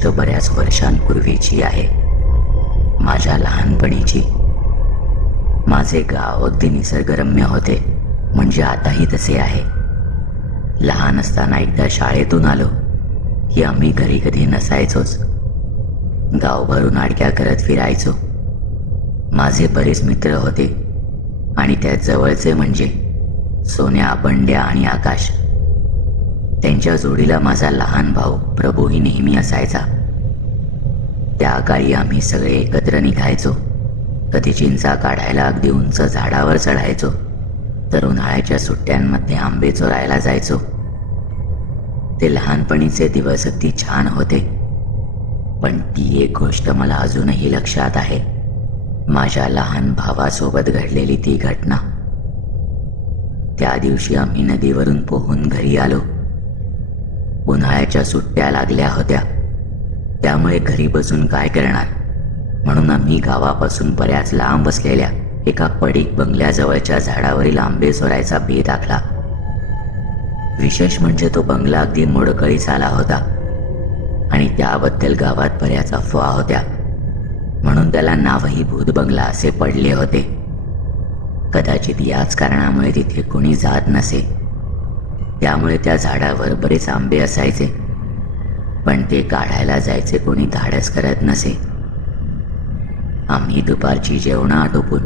गोष्ट बऱ्याच वर्षांपूर्वीची आहे, माझ्या लहानपणीची. माझे गाव अगदी निसर्गरम्य होते, म्हणजे आताही तसे आहे. लहान असताना एकदा शाळेतून आलो की आम्ही घरी कधी नसायचोच. गावभरून आडक्या करत फिरायचो. माझे बरेच मित्र होते आणि त्यात जवळचे म्हणजे सोन्या, बंड्या आणि आकाश. त्यांच्या जोडीला माझा लहान भाऊ प्रभूही नेहमी असायचा. त्या काळी आम्ही सगळे एकत्र निघायचो. कधी चिंचा काढायला अगदी उंच झाडावर चढायचो, तर उन्हाळ्याच्या सुट्ट्यांमध्ये आंबे चोरायला जायचो. ते लहानपणीचे दिवस अगदी छान होते. पण ती एक गोष्ट मला अजूनही लक्षात आहे, माझ्या लहान भावासोबत घडलेली ती घटना. त्या दिवशी आम्ही नदीवरून पोहून घरी आलो. उन्हाळ्याच्या सुट्ट्या लागल्या होत्या, त्यामुळे घरी बसून काय करणार, म्हणून आम्ही गावापासून बऱ्याच लांब असलेल्या एका पडीक बंगल्याजवळच्या झाडावरील आंबे चोरायचा बेत आखला. विशेष म्हणजे तो बंगला अगदी मोडकळीस आला होता आणि त्याबद्दल गावात बऱ्याच अफवा होत्या, म्हणून त्याला नावही भूत बंगला असे पडले होते. कदाचित याच कारणामुळे तिथे कोणी जात नसे. त्यामुळे त्या झाडावर बरेच आंबे असायचे, पण ते काढायला जायचे कोणी धाडस करत नसे. आम्ही दुपारची जेवणं आटोपून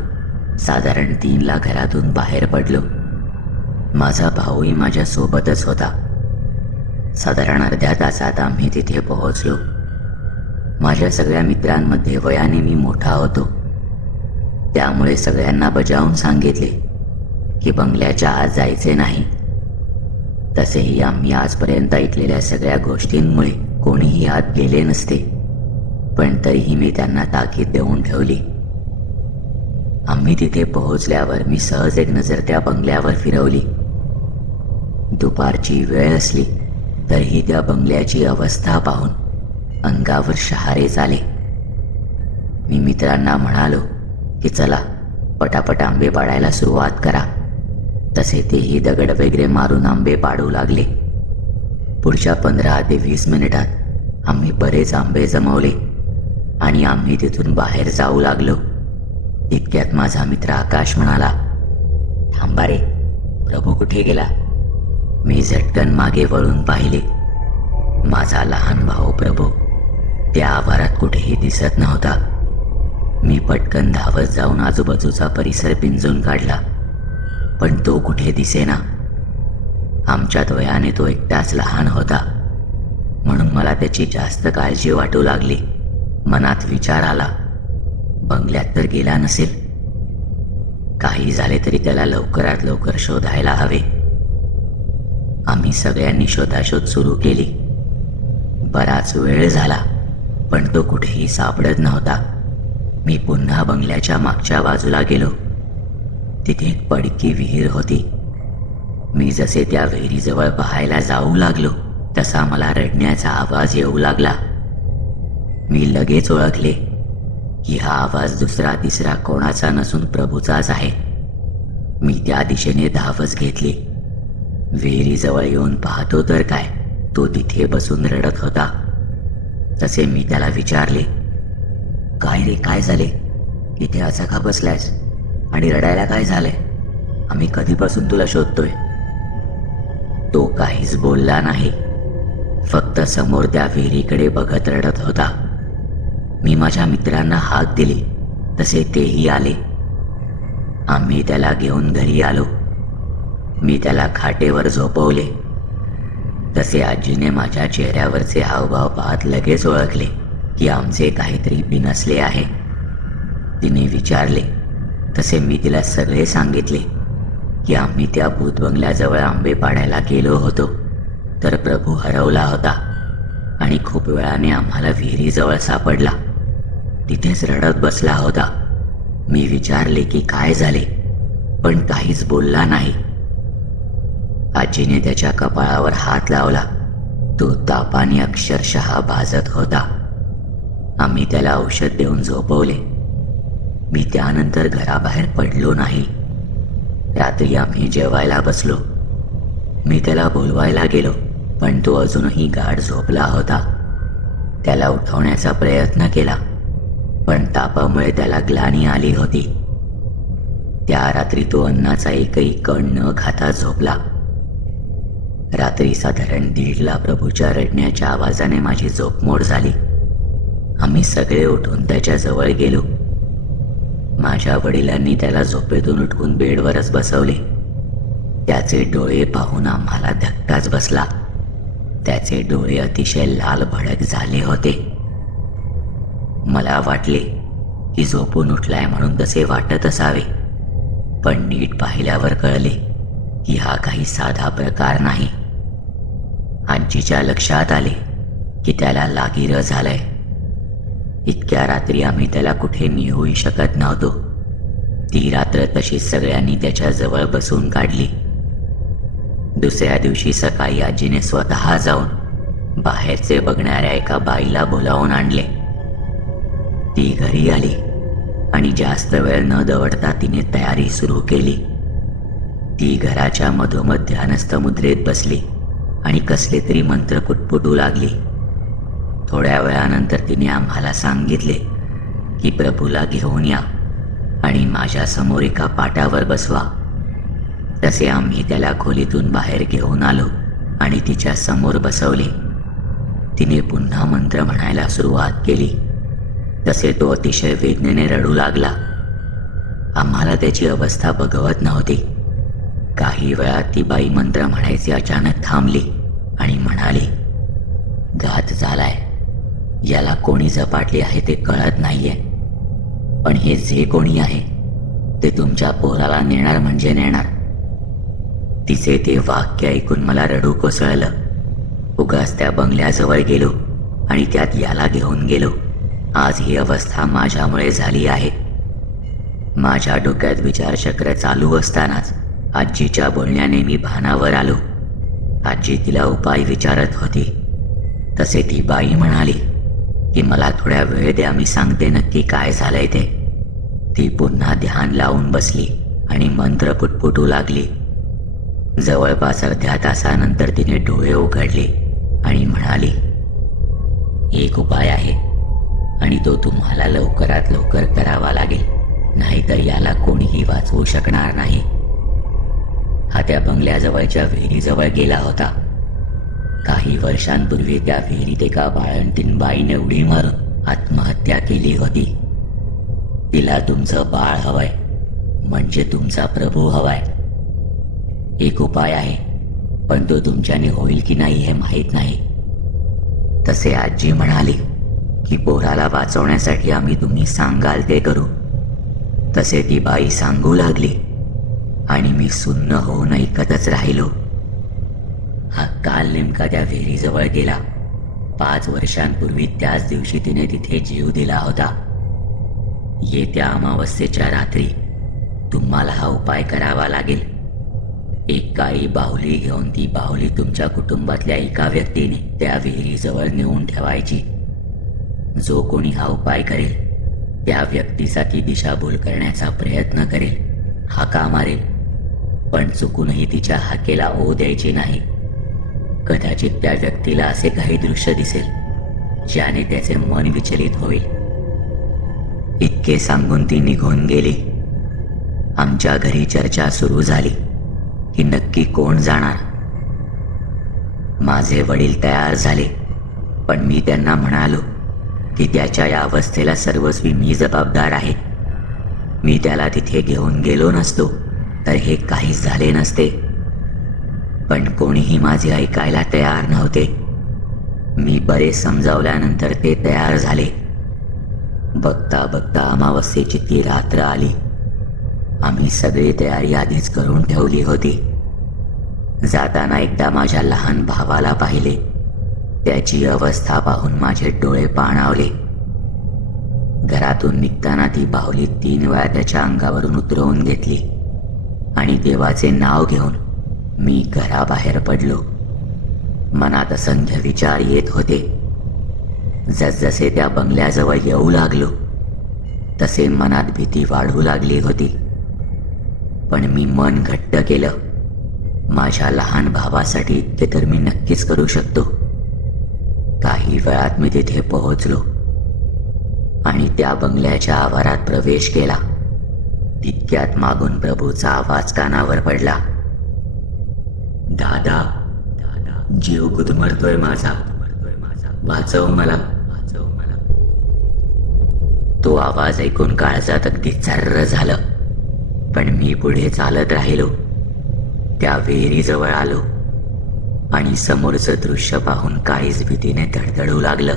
साधारण 3ला घरातून बाहेर पडलो. माझा भाऊही माझ्या सोबतच होता. साधारण अर्ध्या तासात आम्ही तिथे पोहोचलो. माझ्या सगळ्या मित्रांमध्ये वयाने मी मोठा होतो, त्यामुळे सगळ्यांना बजावून सांगितले की बंगल्याच्या आत जायचे नाही. तसेही आम्ही आजपर्यंत ऐकलेल्या सगळ्या गोष्टींमुळे कोणीही आत गेले नसते, पण तरीही मी त्यांना ताकीद देऊन ठेवली. आम्ही तिथे पोहोचल्यावर मी सहज एक नजर त्या बंगल्यावर फिरवली. दुपारची वेळ असली तरीही त्या बंगल्याची अवस्था पाहून अंगावर शहारेच आले. मी मित्रांना म्हणालो की चला पटापट आंबे पाडायला सुरुवात करा. तसे तेही दगड वगैरे मारून आंबे पाडू लागले. पुढच्या 15 ते 20 मिनिटात आम्ही बरेच आंबे जमवले आणि आम्ही तिथून बाहेर जाऊ लागलो. इतक्यात माझा मित्र आकाश म्हणाला, थांबा रे, प्रभू कुठे गेला? मी झटकन मागे वळून पाहिले. माझा लहान भाऊ प्रभू त्या आवारात कुठेही दिसत नव्हता. मी पटकन धावत जाऊन आजूबाजूचा परिसर पिंजून काढला, पण तो कुठे दिसेना. आमच्यात वयाने तो एकटाच लहान होता, म्हणून मला त्याची जास्त काळजी वाटू लागली. मनात विचार आला, बंगल्यात तर गेला नसेल. काही झाले तरी त्याला लवकरात लवकर शोधायला हवे. आम्ही सगळ्यांनी शोधाशोध सुरू केली. बराच वेळ झाला, पण तो कुठेही सापडत नव्हता. मी पुन्हा बंगल्याच्या मागच्या बाजूला गेलो. तिथे एक पडकी विहीर होती. मी जसे त्या विहिरीजवळ पाहायला जाऊ लागलो तसा मला रडण्याचा आवाज येऊ लागला. मी लगेच ओळखले की हा आवाज दुसरा तिसरा कोणाचा नसून प्रभूचाच आहे. मी त्या दिशेने धावच घेतली. विहिरीजवळ येऊन पाहतो तर काय, तो तिथे बसून रडत होता. तसे मी त्याला विचारले, काय रे, काय झाले? इथे असा का बसलायस आणि रडायला काय झालंय? आम्ही कधीपासून तुला शोधतोय. तो काहीच बोलला नाही, फक्त समोर त्या विहिरीकडे बघत रडत होता. मी माझ्या मित्रांना हाक दिली, तसे तेही आले. आम्ही त्याला घेऊन घरी आलो. मी त्याला खाटेवर झोपवले. तसे आजीने माझ्या चेहऱ्यावरचे हावभाव पाहत लगेच ओळखले की आमचे काहीतरी बिनसले आहे. तिने विचारले तसे मी तिला सगळे सांगितले की आम्ही त्या भूत बंगल्याजवळ आंबे पाडायला गेलो होतो, तर प्रभू हरवला होता आणि खूप वेळाने आम्हाला विहिरीजवळ सापडला. तिथेच रडत बसला होता. मी विचारले की काय झाले, पण काहीच बोलला नाही. आजीने त्याच्या कपाळावर हात लावला. तो तापाने अक्षरशः भाजत होता. आम्ही त्याला औषध देऊन झोपवले. मी त्यानंतर घराबाहेर पडलो नाही. रात्री आम्ही जेवायला बसलो. मी त्याला बोलवायला गेलो, पण तो अजूनही गाढ झोपला होता. त्याला उठवण्याचा प्रयत्न केला, पण तापामुळे त्याला ग्लानी आली होती. त्या रात्री तो अन्नाचा एकही कण न खाता झोपला. रात्री साधारण 1:30ला प्रभूच्या रडण्याच्या आवाजाने माझी झोपमोड झाली. आम्ही सगळे उठून त्याच्या जवळ गेलो. माझ्या वडिलांनी त्याला झोपेतून उठवून बेडवरच बसवले. त्याचे डोळे पाहून आम्हाला धक्काच बसला. त्याचे डोळे अतिशय लाल भडक झाले होते. मला वाटले की झोपून उठलाय म्हणून तसे वाटत असावे, पण नीट पाहिल्यावर कळले की हा काही साधा प्रकार नाही. आजीच्या लक्षात आले की त्याला लागीर झालंय. इतक्या रात्री आम्ही त्याला कुठे नेऊही शकत नव्हतो. ती रात्र तशीच सगळ्यांनी त्याच्या जवळ बसून काढली. दुसऱ्या दिवशी सकाळी आजीने स्वतः जाऊन बाहेरचे बघणाऱ्या एका बाईला बोलावून आणले. ती घरी आली आणि जास्त वेळ न दवडता तिने तयारी सुरू केली. ती घराच्या मधोमध ध्यानस्थ मुद्रेत बसली आणि कसले तरी मंत्र पुटपुटू लागली. थोड्या वेळानंतर तिने आम्हाला सांगितले की प्रभूला घेऊन या आणि माझ्या समोर एका पाटावर बसवा. तसे आम्ही त्याला खोलीतून बाहेर घेऊन आलो आणि तिच्या समोर बसवले. तिने पुन्हा मंत्र म्हणायला सुरुवात केली. तसे तो अतिशय वेदनेने रडू लागला. आम्हाला त्याची अवस्था बघवत नव्हती. काही वेळात ती बाई मंत्र म्हणायची अचानक थांबली आणि म्हणाली, घात झालाय. याला कोणी झपाटले आहे ते कळत नाहीये, पण हे जे कोणी आहे ते तुमच्या पोराला नेणार म्हणजे नेणार. तिचे ते वाक्य ऐकून मला रडू कोसळलं. उगाच त्या बंगल्याजवळ गेलो आणि त्यात याला घेऊन गेलो. आज ही अवस्था माझ्यामुळे झाली आहे. माझ्या डोक्यात विचारचक्र चालू असतानाच आजीच्या बोलण्याने मी भानावर आलो. आजी तिला उपाय विचारत होती. तसे ती बाई म्हणाली की मला थोड्या वेळ द्या, मी सांगते नक्की काय झालंय ते. ती पुन्हा ध्यान लावून बसली आणि मंत्र पुटपुटू लागली. जवळपास अर्ध्या तासानंतर तिने डोळे उघडले आणि म्हणाली, एक उपाय आहे आणि तो तुम्हाला लवकरात लवकर करावा लागेल, नाहीतर याला कोणीही वाचवू शकणार नाही. हा त्या बंगल्याजवळच्या विहिरीजवळ गेला होता. काही वर्षांपूर्वी त्या विहिरीत एका बाळंतीण बाईने उडी मारून आत्महत्या केली होती. तिला तुमचं बाळ हवंय, म्हणजे तुमचा प्रभू हवाय. एक उपाय आहे, पण तो तुमच्याने होईल की नाही हे माहीत नाही. तसे आजी म्हणाली की पोराला वाचवण्यासाठी आम्ही तुम्ही सांगाल ते करू. तसे ती बाई सांगू लागली आणि मी सुन्न होऊन ऐकतच राहिलो. हा काल नेमका त्या विहिरीजवळ गेला. 5 वर्षांपूर्वी त्याच दिवशी तिने तिथे जीव दिला होता. येत्या अमावस्येच्या रात्री तुम्हाला हा उपाय करावा लागेल. एक काळी बाहुली घेऊन ती बाहुली तुमच्या कुटुंबातल्या एका व्यक्तीने त्या विहिरीजवळ नेऊन ठेवायची. जो कोणी हा उपाय करेल त्या व्यक्तीचा ती दिशाभूल करण्याचा प्रयत्न करेल, हाका मारेल, पण चुकूनही तिच्या हाकेला ओ द्यायची नाही. कदाचित त्या व्यक्तीला असे काही दृश्य दिसेल ज्याने त्याचे मन विचलित होईल. इतके सांगून ती निघून गेली. आमच्या घरी चर्चा सुरू झाली की नक्की कोण जाणार. माझे वडील तयार झाले, पण मी त्यांना म्हणालो की त्याच्या या अवस्थेला सर्वस्वी मी जबाबदार आहे. मी त्याला तिथे घेऊन गेलो नसतो तर हे काहीच झाले नसते. पण कोणीही माझे ऐकायला तयार नव्हते. मी बरेच समजावल्यानंतर ते तयार झाले. बघता बघता अमावस्येची ती रात्र आली. आम्ही सगळी तयारी आधीच करून ठेवली होती. जाताना एकदा माझ्या लहान भावाला पाहिले. त्याची अवस्था पाहून माझे डोळे पाणावले. घरातून निघताना ती बाहुली 3 वेळा त्याच्या अंगावरून उतरवून घेतली आणि देवाचे नाव घेऊन मी घराबाहेर पडलो. मनात असंख्य विचार येत होते. जसजसे त्या बंगल्याजवळ येऊ लागलो तसे मनात भीती वाढू लागली होती. पण मी मन घट्ट केलं. माझ्या लहान भावासाठी इतके तर मी नक्कीच करू शकतो. काही वेळात मी तिथे पोहोचलो आणि त्या बंगल्याच्या आवारात प्रवेश केला. तितक्यात मागून प्रभूचा आवाज कानावर पडला. दादा, जीव गुदमरतोय माझा, वाचव मला. तो आवाज ऐकून काळजात अगदी चर्र झालं, पण मी पुढे चालत राहिलो. त्या विहिरीजवळ आलो आणि समोरचं दृश्य पाहून काळीज भीतीने धडधडू लागलं.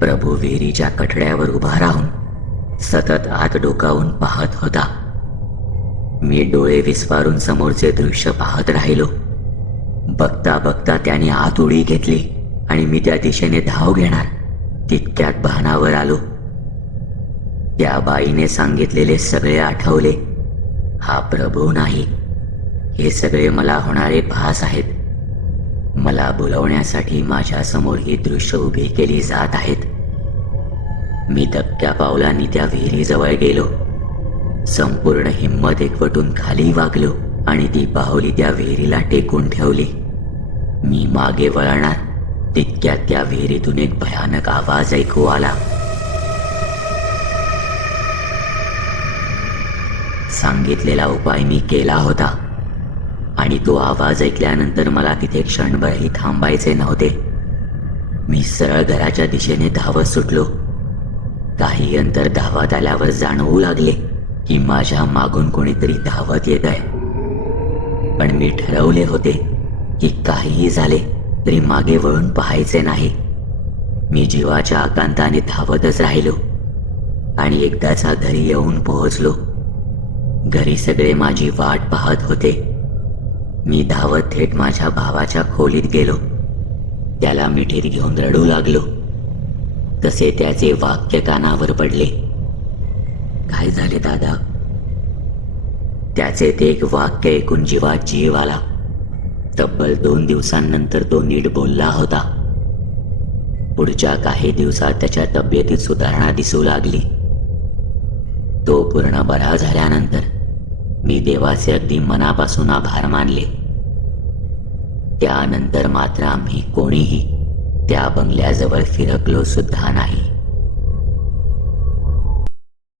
प्रभू विहिरीच्या कठड्यावर उभा राहून सतत आत डोकावून पाहत होता. मी डोळे विस्फारून समोरचे दृश्य पाहत राहिलो. बघता बघता त्याने आत उडी घेतली आणि मी त्या दिशेने धाव घेणार तितक्यात भानावर आलो. त्या बाईने सांगितलेले सगळे आठवले. हा प्रभू नाही, हे सगळे मला होणारे भास आहेत. मला बोलवण्यासाठी माझ्या समोर ही दृश्य उभी केली जात आहेत. मी दबक्या पावलांनी त्या विहिरीजवळ गेलो. संपूर्ण हिंमत एकवटून खाली वागलो आणि ती बाहुली त्या विहिरीला टेकून ठेवली. मी मागे वळणार तितक्यात त्या विहिरीतून एक भयानक आवाज ऐकू आला. सांगितलेला उपाय मी केला होता आणि तो आवाज ऐकल्यानंतर मला तिथे क्षणभरही थांबायचे नव्हते. मी सरळ घराच्या दिशेने धावत सुटलो. काही अंतर धावत आल्यावर जाणवू लागले की माझ्या मागून कोणीतरी धावत येत आहे. पण मी ठरवले होते की काहीही झाले तरी मागे वळून पाहायचे नाही. मी जीवाच्या आकांताने धावतच राहिलो आणि एकदाचा घरी येऊन पोहोचलो. घरी सगळे माझी वाट पाहत होते. मी धावत थेट माझ्या भावाच्या खोलीत गेलो. त्याला मिठीत घेऊन रडू लागलो. तसे त्याचे वाक्य कानावर पडले. काय झाले दादा? त्याचे ते एक वाक्य ऐकून जीवात जीव आला. तब्बल 2 दिवसांनंतर तो नीट बोलला होता. पुढच्या काही दिवसात त्याच्या तब्येतीत सुधारणा दिसू लागली. तो पूर्ण बरा झाल्यानंतर मी देवाचे अगदी मनापासून आभार मानले. त्यानंतर मात्र आम्ही कोणीही त्या बंगल्याजवळ फिरकलो सुद्धा नाही.